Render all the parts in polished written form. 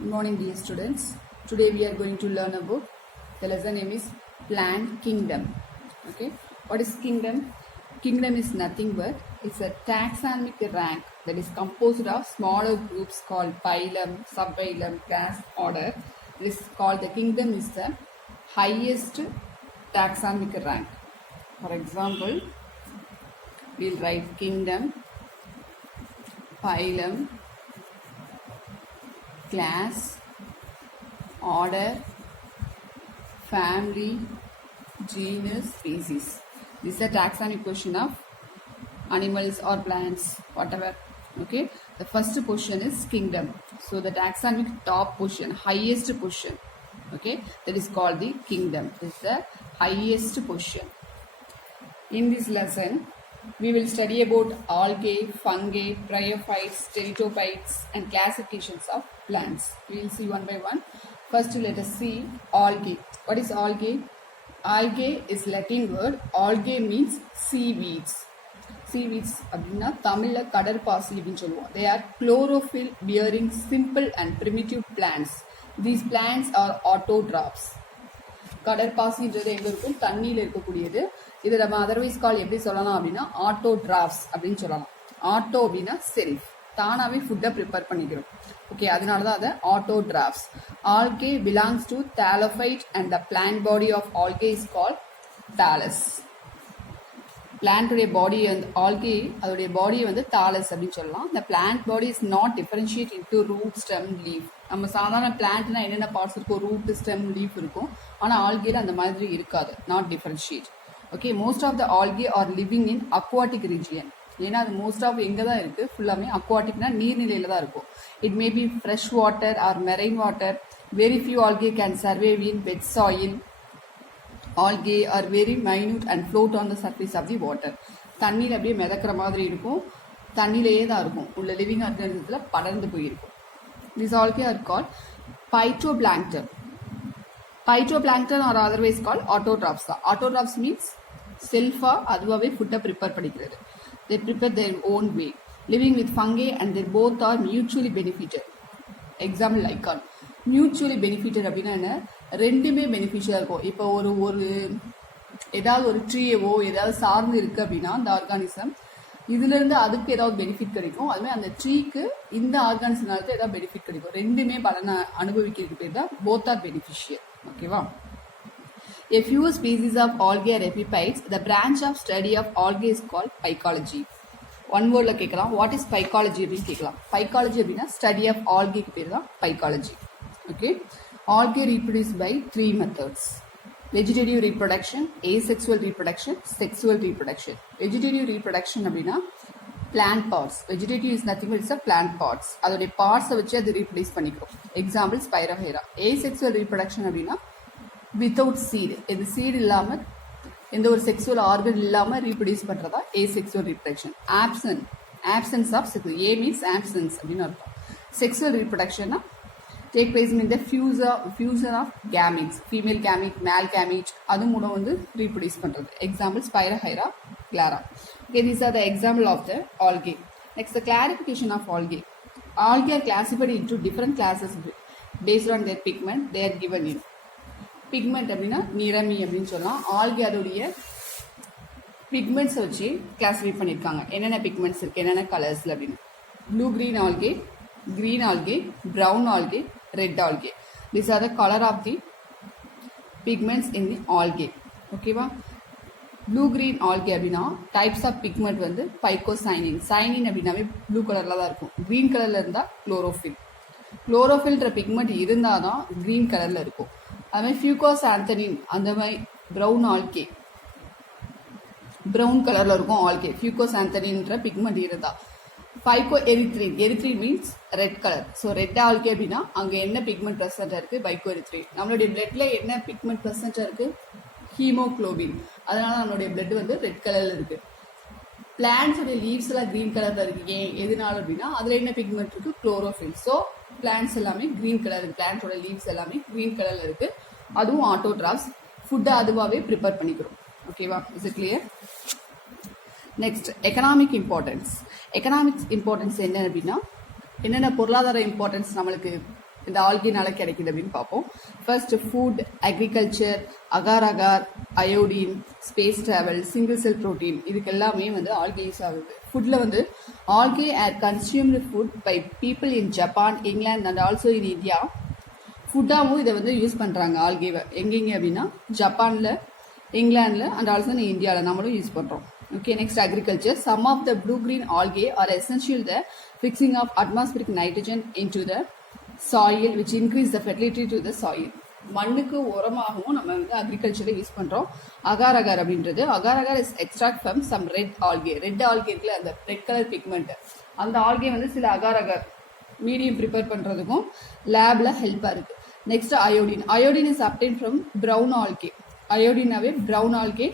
Good morning, dear students. Today we are going to learn a book. The lesson name is Plant Kingdom. Okay, what is kingdom? Kingdom is nothing but it's a taxonomic rank that is composed of smaller groups called phylum, subphylum, class, order. This is called the kingdom is the highest taxonomic rank. For example, we'll write kingdom, phylum, class, order, family, genus, species. This is a taxonomic question of animals or plants, whatever. Okay, the first position is kingdom. So the taxonomic top position, highest position. Okay, that is called the kingdom. This is the highest position. In this lesson, we will study about algae, fungi, bryophytes, pteridophytes and classifications of plants. We will see one by one. First, let us see algae. What is algae? Algae is Latin word. Algae means seaweeds. Seaweeds அப்படின்னா தமிழ்ல கடற்பாசி அப்படின்னு சொல்லுவோம். They are chlorophyll bearing simple and primitive plants. These plants are autotrophs. கடற்பாசின்றது எங்க இருக்கும்? தண்ணியில இருக்கக்கூடியது. இது நம்ம அதர்வைஸ் கால் எப்படி சொல்லலாம் அப்படின்னா ஆட்டோட்ராப்ஸ் அப்படின்னு சொல்லலாம். ஆட்டோ அப்படின்னா செல்ஃப், தானாவே ஃபுட்டை ப்ரிப்பேர் பண்ணிக்கிறோம். ஓகே, அதனால தான் அதை autotrophs. Algae belongs to thallophyte and the plant body of algae is called thallus. பிளான்ட்டுடைய பாடி வந்து ஆல்கே, அதோடைய பாடியை வந்து தாலஸ் அப்படின்னு சொல்லலாம். இந்த plant body is not differentiate into root, stem, leaf. நம்ம சாதாரண பிளான்ட்னா என்னென்ன பார்ட்ஸ் இருக்கும்? ரூட், ஸ்டெம், லீஃப் இருக்கும். ஆனால் ஆல்கேல அந்த மாதிரி இருக்காது, not differentiate. Okay, most of the algae are living in aquatic region. ஏன்னா அது மோஸ்ட் ஆஃப் எங்கே தான் இருக்குது? ஃபுல்லாமே அக்வாட்டிக்னா நீர்நிலையில் தான் இருக்கும். It may be fresh water or marine water. Very few algae can survive in wet soil. Algae are very minute and float on the surface of the water. தண்ணியில் அப்படியே மிதக்கிற மாதிரி இருக்கும், தண்ணியிலேயே தான் இருக்கும், உள்ள லிவிங் ஆர்கானிசத்தில் படர்ந்து போயிருக்கும். These algae are called phytoplankton. Phytoplankton are otherwise called autotrophs. Autotrophs means self-ஆ அதுவாகவே ஃபுட்டை ப்ரிப்பேர் பண்ணிக்கிறது. They prepare their own way. Living with fungi and they both are mutually benefited. Example icon. Mutually benefited அப்படின்னா என்ன? ரெண்டுமே பெனிஃபிஷியலாக இருக்கும். இப்போ ஒரு ஏதாவது ஒரு ட்ரீயவோ ஏதாவது சார்ந்து இருக்குது அப்படின்னா அந்த ஆர்கானிசம் இதுலேருந்து அதுக்கு ஏதாவது பெனிஃபிட் கிடைக்கும். அதுமாதிரி அந்த ட்ரீக்கு இந்த ஆர்கானிசம்னால ஏதாவது பெனிஃபிட் கிடைக்கும். ரெண்டுமே பலனை அனுபவிக்கிறதுக்கு பேர் தான் போத் ஆர் பெனிஃபிஷியல். ஓகேவா? A few species of algae are epiphytes. The branch of study of algae is called phycology. One வேர்ட்ல கேட்கலாம், வாட் இஸ் பைக்காலஜி அப்படின்னு கேட்கலாம். பைக்காலஜி அப்படின்னா ஸ்டடி ஆஃப் ஆல்கேக்கு பேர் தான் phycology. Okay, algae reproduce by 3 methods. Vegetative reproduction, asexual reproduction, sexual reproduction. Vegetative reproduction அப்படின்னா plant parts. Vegetative is nothing but it's a plant parts. அதோடைய பார்ட்ஸை வச்சு அது ரீப்ரொடியூஸ் பண்ணிக்கிறோம். எக்ஸாம்பிள் ஸ்பைரோஹெரா. asexual reproduction அப்படின்னா வித்தவுட் சீடு, இது சீடு இல்லாமல் எந்த ஒரு செக்ஸுவல் ஆர்கன் இல்லாமல் ரீப்ரொடியூஸ் பண்ணுறதா asexual reproduction. absence of sex. A means absence அப்படின்னு அர்த்தம். sexual reproduction take place in the fusion of gametes, female gamete, male gamete, அது மூலம் வந்து reproduce பண்றது. Example Spirohera, Clara. Okay, these are the example of the algae. Next, the classification of algae. Algae are classified into different classes based on their pigment they are given in. Pigment அப்படின்னா நிறமி அப்படின்னு சொல்லலாம். algae அதோடைய பிக்மெண்ட்ஸை வச்சு classify பண்ணியிருக்காங்க. என்னென்ன pigments இருக்குது, என்னென்ன கலர்ஸில் அப்படின்னு. Blue green algae, green algae, brown algae, red algae. These are the color of the pigments in the algae. ஓகேவா? ப்ளூ கிரீன் algae அப்படின்னா டைப்ஸ் ஆஃப் பிக்மெண்ட் வந்து பைக்கோசைனின். சைனின் அப்படின்னாவே ப்ளூ கலரில் தான் இருக்கும். க்ரீன் கலரில் இருந்தால் குளோரோஃபில். குளோரோஃபில்ன்ற பிக்மெண்ட் இருந்தால் தான் க்ரீன் கலரில் இருக்கும். அதுமாதிரி ஃபியூகோசாந்தனின் அந்த மாதிரி ப்ரௌன் algae, ப்ரௌன் கலரில் இருக்கும் algae. ஃபியூகோசாந்தனின்ற பிக்மெண்ட் இருந்தால். Phycoerythrin, erythrin means red colour. So red algae அப்படின்னா அங்கே என்ன பிக்மெண்ட் ப்ரெசென்ட்டாக இருக்குது? பைக்கோஎரித்ரின். நம்மளுடைய பிளட்ல என்ன பிக்மெண்ட் ப்ரெசென்ட்டாக இருக்குது? ஹீமோக்ளோபின். அதனால நம்மளுடைய பிளட் வந்து ரெட் கலரில் இருக்குது. பிளான்ஸோடைய லீவ்ஸ் எல்லாம் க்ரீன் கலரில் இருக்குது. ஏன் எதுனால அப்படின்னா அதில் என்ன பிக்மெண்ட் இருக்குது? குளோரோஃபில். ஸோ பிளான்ஸ் எல்லாமே க்ரீன் கலர் இருக்குது. பிளான்ஸோட லீவ்ஸ் எல்லாமே க்ரீன் கலரில் இருக்குது. அதுவும் ஆட்டோட்ராப்ஸ். ஃபுட்டை அதுவாகவே ப்ரிப்பேர் பண்ணிக்கிறோம். ஓகேவா? Is it clear? Next, economic importance. Economics importance என்ன அப்படின்னா என்னென்ன பொருளாதார இம்பார்ட்டன்ஸ் நம்மளுக்கு இந்த ஆல்கினால கிடைக்குது அப்படின்னு பார்ப்போம். First food, agriculture, agar agar, iodine, space travel, single cell protein, இதுக்கு எல்லாமே வந்து ஆல்கே யூஸ் ஆகுது. ஃபுட்டில் வந்து algae are consumed food by people in Japan, England and also in India. ஃபுட்டாகவும் இதை வந்து யூஸ் பண்ணுறாங்க ஆல்கேவை. எங்கெங்க அப்படின்னா ஜப்பானில், இங்கிலாந்தில் அண்ட் ஆல்சோ இன் இந்தியாவில் நம்மளும் யூஸ் பண்ணுறோம். Okay, next agriculture. Some of the blue-green algae are essential the fixing of atmospheric nitrogen into the soil, which increase the fertility to the soil. மண்ணுக்கு உரமாகவும் நம்ம வந்து அக்ரிகல்ச்சரில் யூஸ் பண்ணுறோம். அகார் அகார் அப்படின்றது, agar agar is extract from some red algae. Red algae இருக்குல்ல, அந்த red colour pigment, அந்த ஆல்கே வந்து சில அகார் அகார் மீடியம் ப்ரிப்பேர் பண்ணுறதுக்கும் லேபில் ஹெல்ப்பாக இருக்குது. Next iodine. Iodine is obtained from brown algae. அயோடினாவே brown algae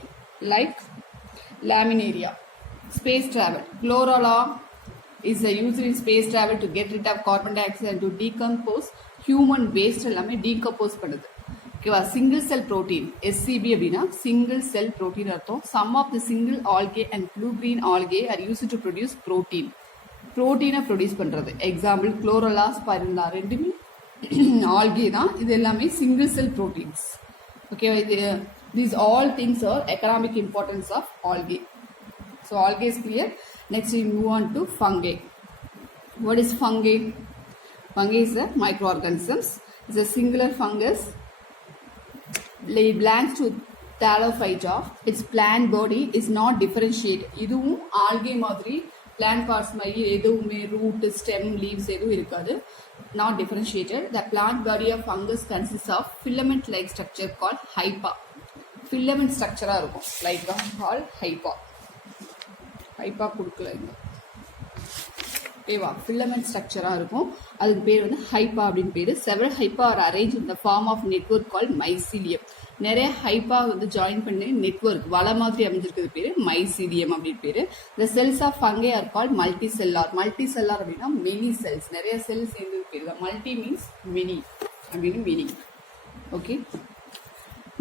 like laminaria. Space travel. Chlorella is used in space travel to get rid of carbon dioxide and to decompose human waste எல்லாமே decompose பண்ணுது. ஓகேவா? Single cell protein, SCB அப்படின்னா single cell protein அர்த்தம். Some of the single algae and blue green algae are used to produce protein. ப்ரோட்டீனை produce பண்ணுறது. Example chlorella, spirulina ரெண்டுமே algae தான். இது எல்லாமே சிங்கிள் செல் ப்ரோட்டீன்ஸ். ஓகேவா? இது these all things are economic importance of algae. So algae is clear. Next we move on to fungi. What is fungi? Fungi is a microorganisms. It's a singular fungus. Belongs to Thallophyta. Its plant body is not differentiated. இதுவும் algae மாதிரி plant parts மாதிரி எதுவுமே root, stem, leaves எதுவும் இருக்காது. Not differentiated. The plant body of fungus consists of filament-like structure called hypa. ஃபில்லமெண்ட் ஸ்ட்ரக்சராக இருக்கும். Like தான் கால் ஹைப்பா. ஹைப்பா கொடுக்கல இங்கே. ஓகேவா? ஃபில்லமெண்ட் ஸ்ட்ரக்சராக இருக்கும். அதுக்கு பேர் வந்து ஹைப்பா அப்படின்னு பேர். Several hypha are arrange in the form of network call mycelium. நிறைய ஹைப்பா வந்து ஜாயின் பண்ணி நெட்வொர்க் வலை மாதிரி அமைஞ்சிருக்கிறது பேர் மைசீலியம் அப்படின்னு பேர். The cells of fungi are call multicellular. Multicellular அப்படின்னா மெனி செல்ஸ், நிறைய செல்ஸ் சேர்ந்தது பேர் தான். மல்டி மீன்ஸ் மெனி அப்படின்னு meaning. Okay.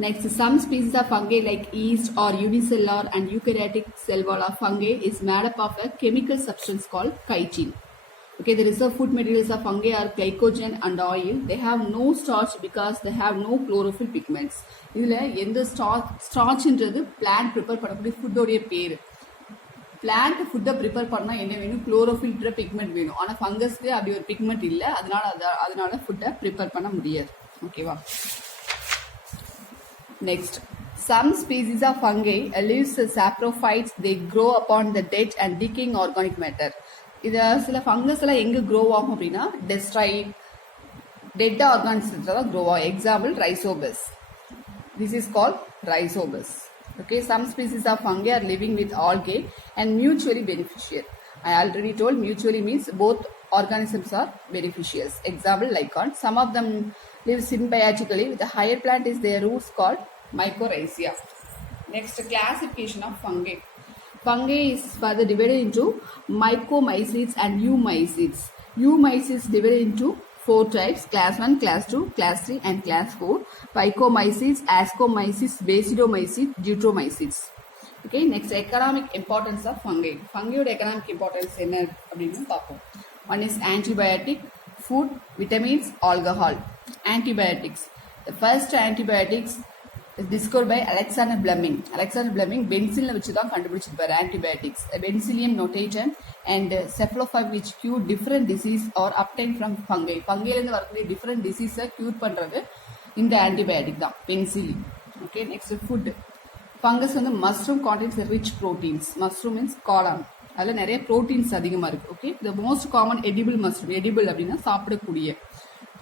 Next, some species of fungi like yeast or unicellular and eukaryotic cell wall of fungi is made up of a chemical substance called chitin. Okay, the reserve food materials of fungi are glycogen and oil. They have no starch because they have no chlorophyll pigments. இதில் எந்த ஸ்டார்ச்ன்றது plant prepare பண்ணக்கூடிய ஃபுட்டோடைய பேர். Plant ஃபுட்டை prepare பண்ணால் என்ன வேணும்? குளோரோஃபில்ன்ற pigment வேணும். ஆனால் ஃபங்கஸ்க்கு அப்படி ஒரு பிக்மெண்ட் இல்லை. அதனால ஃபுட்டை ப்ரிப்பேர் பண்ண முடியாது. ஓகேவா? Next, some species of fungi, leaves, saprophytes, they grow upon the dead and decaying organic matter. இது சில ஃபங்கஸ் எல்லாம் எங்கே க்ரோ ஆகும் அப்படின்னா டெஸ்ட்ராய்ட், டெட் ஆர்கானிசம்ஸ் தான் க்ரோ ஆகும். Example Rhizopus. This is called Rhizopus. Okay, some species of fungi are living with algae and mutually beneficial. I already told mutually means both organisms are beneficial. Example lichen. Some of them live symbiotically with the higher plant is their roots called mycorrhizae. Next, classification of fungi. Fungi is further divided into mycomycetes and eumycetes. Eumycetes divided into 4 types: class 1, class 2, class 3 and class 4. Mycomycetes, ascomycetes, basidiomycetes, deuteromycetes. Okay, next, economic importance of fungi. Fungi economic importance என்ன அப்படின்னு பார்ப்போம். One is antibiotic, food, vitamins, alcohol. Antibiotics. The first antibiotics is discovered by Alexander Fleming. Alexander Fleming பென்சிலில் வச்சு தான் கண்டுபிடிச்சிருப்பாரு antibiotics. Penicillium notatum and cephalosporin which cure different disease or obtained from fungi. ஃபங்கைலேருந்து வரக்கூடிய different disease cure பண்ணுறது இந்த antibiotic தான் penicillin. Okay, next food. Fungus வந்து mushroom contains rich proteins. Mushroom means காளான். அதில் நிறைய ப்ரோட்டீன்ஸ் அதிகமாக இருக்குது. Okay, the most common edible mushroom. Edible அப்படின்னா சாப்பிடக்கூடிய.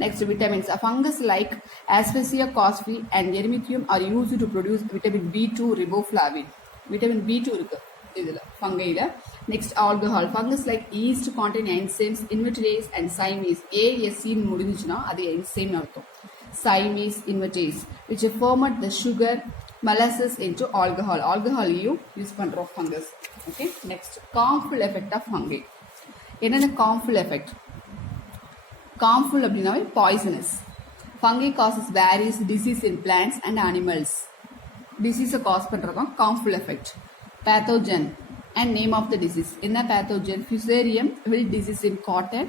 Next, vitamins. A fungus like Aspergillus cosfi and Erythrinium are used to produce vitamin B2 riboflavin. Vitamin B2 இருக்கு இதில் ஃபங்கையில். Next, alcohol. Fungus like yeast contain enzymes invertase and zymase. ASE முடிஞ்சுச்சுன்னா அது enzyme அர்த்தம். Zymase invertase which ferment the sugar molasses into alcohol. Alcoholலையும் use பண்ணுறோம் fungus. Okay, next, harmful effect of fungi. என்னென்ன harmful effect? harmful அப்படின்னாவே poisonous. Fungi causes various disease in plants and animals. Disease cause பண்றதுதான் harmful effect. Pathogen and name of the disease. என்ன pathogen? Fusarium wilt disease in cotton.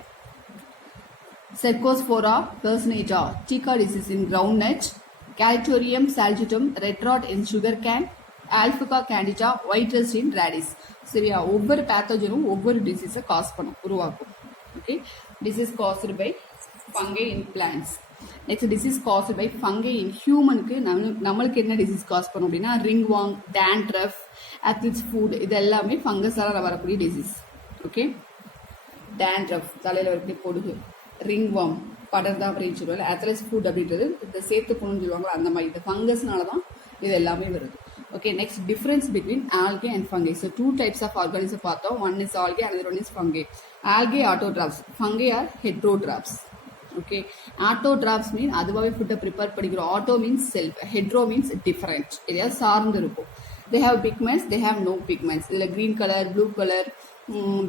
Cercospora personata, Zika disease in groundnut, Calitorium saltatum, red rot in sugarcane, Alpha candida, white rust in radish. சரியா, ஒவ்வொரு பேத்தோஜனும் ஒவ்வொரு டிசீஸை cause பண்ணும், உருவாக்கும். Okay, disease caused by fungi in plants. Next disease caused by fungi in ஹியூமனுக்கு நம்மளுக்கு என்ன disease cause பண்ணும் அப்படின்னா ரிங்வார்ம், டேண்ட்ரஃப், அத்லிட்ஸ் ஃபுட், இது எல்லாமே ஃபங்கஸால வரக்கூடிய டிசீஸ். ஓகே, டேண்ட்ரஃப் தலையில் வரக்கூடிய பொடுகு, ரிங்வார்ம் படர்தான் அப்படின்னு சொல்லுவாங்க, அத்லெட்ஸ் ஃபுட் அப்படின்றது இந்த சேர்த்து புண்ணுன்னு சொல்லுவாங்களா அந்த மாதிரி, இந்த ஃபங்கஸ்னால தான் இது எல்லாமே வருது. Okay, next difference between algae and fungi. So 2 types of organism பார்த்தோம். One is algae, another one is fungi. Algae autotrophs, fungi are heterotrophs. Okay, autotrophs mean அதுவாகவே ஃபுட்டை ப்ரிப்பேர் பண்ணிக்கிறோம். Auto means self, hetero means different, எதையாவது சார்ந்து இருக்கும். They have pigments, they have no pigments. இதில் green colour, blue colour,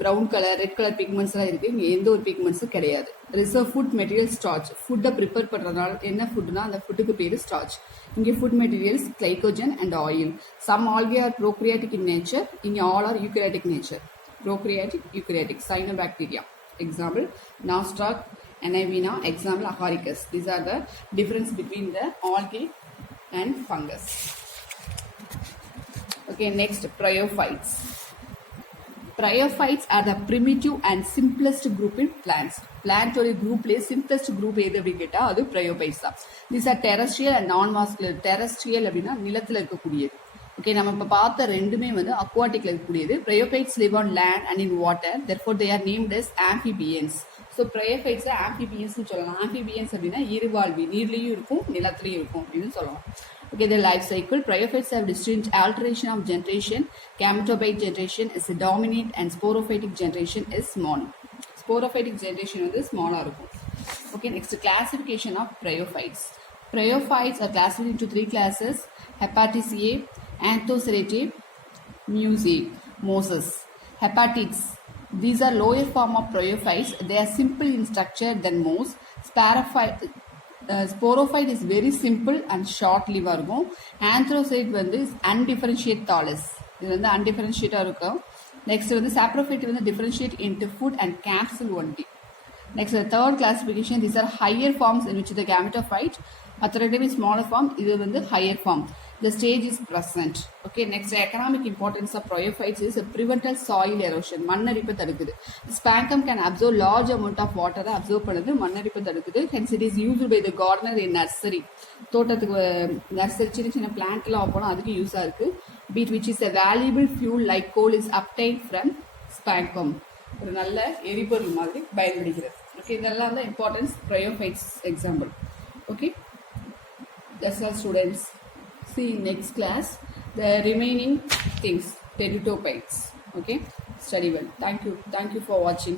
brown colour, red colour பிக்மெண்ட்ஸ்லாம் இருக்குது. இங்கே எந்த ஒரு பிக்மெண்ட்ஸும் கிடையாது. ரிசர்வ் ஃபுட் மெட்டீரியல் ஸ்டார்ச், ஃபுட்டை ப்ரிப்பேர் பண்ணுறதுனால என்ன ஃபுட்னா அந்த ஃபுட்டுக்கு பேர் ஸ்டார்ச். இங்கே food materials glycogen and oil. Some algae are prokaryotic in nature, இங்கே all are eukaryotic nature. Prokaryotic, eukaryotic, cyanobacteria example nostoc, Anivina, example Agaricus. These are the difference between the algae and fungus. Okay, next bryophytes. Bryophytes are the primitive and simplest group in plants. Plant or group le simplest group எது அப்படி கேட்டா அது bryophytes தான். These are terrestrial and non-vascular. Terrestrial அப்படின்னா நிலத்தில் இருக்கக்கூடியது. Okay, நம்ம இப்போ பார்த்த ரெண்டுமே வந்து அக்வாட்டிக்ல இருக்கக்கூடியது. Bryophytes live on land and in water, therefore they are named as amphibians. So ப்ரையோஃபைட்ஸை ஆம்பிபியன்ஸ்னு சொல்லலாம். ஆம்பிபியன்ஸ் அப்படின்னா இருவாழ்வி, நீர்லையும் இருக்கும் நிலத்துலையும் இருக்கும் அப்படின்னு சொல்லலாம். Okay, the life cycle. Bryophytes have distinct alteration of generation. Gametophyte generation is dominant and sporophytic generation is small. Sporophytic generation வந்து ஸ்மாலாக இருக்கும். Okay, next classification of bryophytes. Bryophytes are classified into 3 classes: Hepaticae, Anthoceratae, Musae, Moses. Hepatids. These are lower form of bryophytes. They are simple in structure than most. Sporophyte is very simple and short lived இருக்கும். Anthocerate வந்து undifferentiate thallus. இது வந்து undifferentiate இருக்கும். Next வந்து saprophyte வந்து differentiate into food and capsule only. Next the third classification, these are higher forms in which the gametophyte, authoritative smaller form, இது வந்து higher form. The stage is present. Okay, next economic importance of bryophytes is prevental soil erosion. மண்ணரிப்பை தடுக்குது. Sphancum can absorb large amount of water, absorb பண்ணுது, மண்ணரிப்பை தடுக்குது. Hence it is used by the gardener in nursery. தோட்டத்துக்கு nursery சின்ன சின்ன பிளான்ட்லாம் வைப்போம், அதுக்கு யூஸாக இருக்கு. Beet, which is a valuable fuel like coal, is obtained from sphancum. ஒரு நல்ல எரிபொருள் மாதிரி பயன்படுகிறது. ஓகே, இதெல்லாம் தான் importance bryophytes example. Okay, that's all students. See in next class the remaining things, pteridophytes. Okay, study well. Thank you for watching.